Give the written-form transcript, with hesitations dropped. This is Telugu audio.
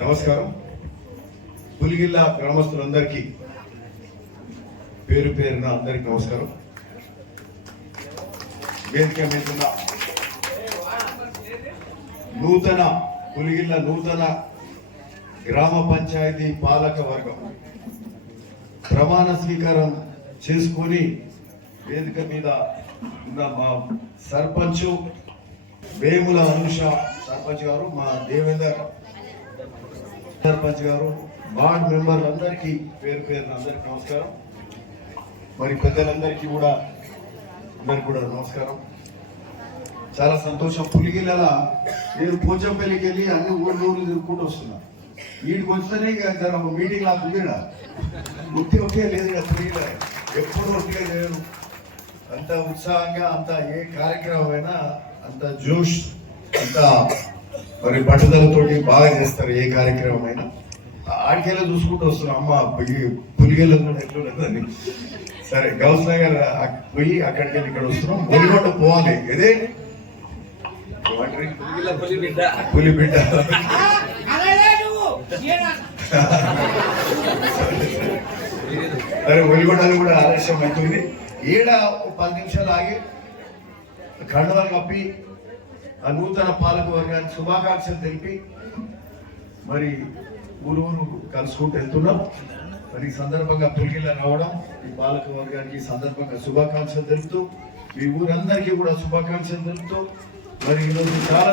నమస్కారం. పులిగిల్ల గ్రామస్తులందరికీ పేరు పేరున అందరికి నమస్కారం. వేదిక మీద పులిగిల్ల నూతన గ్రామ పంచాయతీ పాలక వర్గం ప్రమాణ స్వీకారం చేసుకొని వేదిక మీద ఉన్న మా సర్పంచ్ వేముల అనుష సర్పంచ్ గారు, మా దేవేందర్ సర్పంచ్ గారు, వార్డ్ మెంబర్లందరికీ పేరు పేరున అందరికి నమస్కారం. మరి పెద్దలందరికీ కూడా నమస్కారం. చాలా సంతోషం. పులిగిల్ల నేను పోచంపల్లికి వెళ్ళి అన్ని ఊర్లు తిరుగుకుంటూ వస్తున్నా. వీడికి వచ్చితేనే ఇక మీటింగ్ నాకు ఉంది. ఒకే లేదు ఇక పులిగిల్ల ఎప్పుడు ఒకే లేదు. అంత ఉత్సాహంగా, అంత ఏ కార్యక్రమం అయినా అంత జోష్, అంత మరి పట్టుదలతోటి బాగా చేస్తారు. ఏ కార్యక్రమం అయినా ఆడికెళ్ళి చూసుకుంటూ వస్తున్నాం. అమ్మ పులిగెళ్ళ ఎట్లుండదని. సరే, గౌస్ నగర్ పోయి అక్కడికి వెళ్ళి ఇక్కడ వస్తున్నాం. ఒలిగొండ పోవాలి. ఇదే పులి బిడ్డ. సరే, ఒలిగొండలు కూడా ఆలస్యం అవుతుంది. ఏడ 10 నిమిషాలు ఆగి కండువాలు కప్పి ఆ నూతన పాలక వర్గానికి శుభాకాంక్షలు తెలిపి మరి ఊరు కలుసుకుంటూ వెళ్తున్నాం. మరి ఈ సందర్భంగా పులిగిల్ల రావడం, ఈ పాలక వర్గానికి సందర్భంగా శుభాకాంక్షలు తెలుపుతూ, మీ ఊరందరికీ కూడా శుభాకాంక్షలు తెలుపుతూ, మరి ఈరోజు చాలా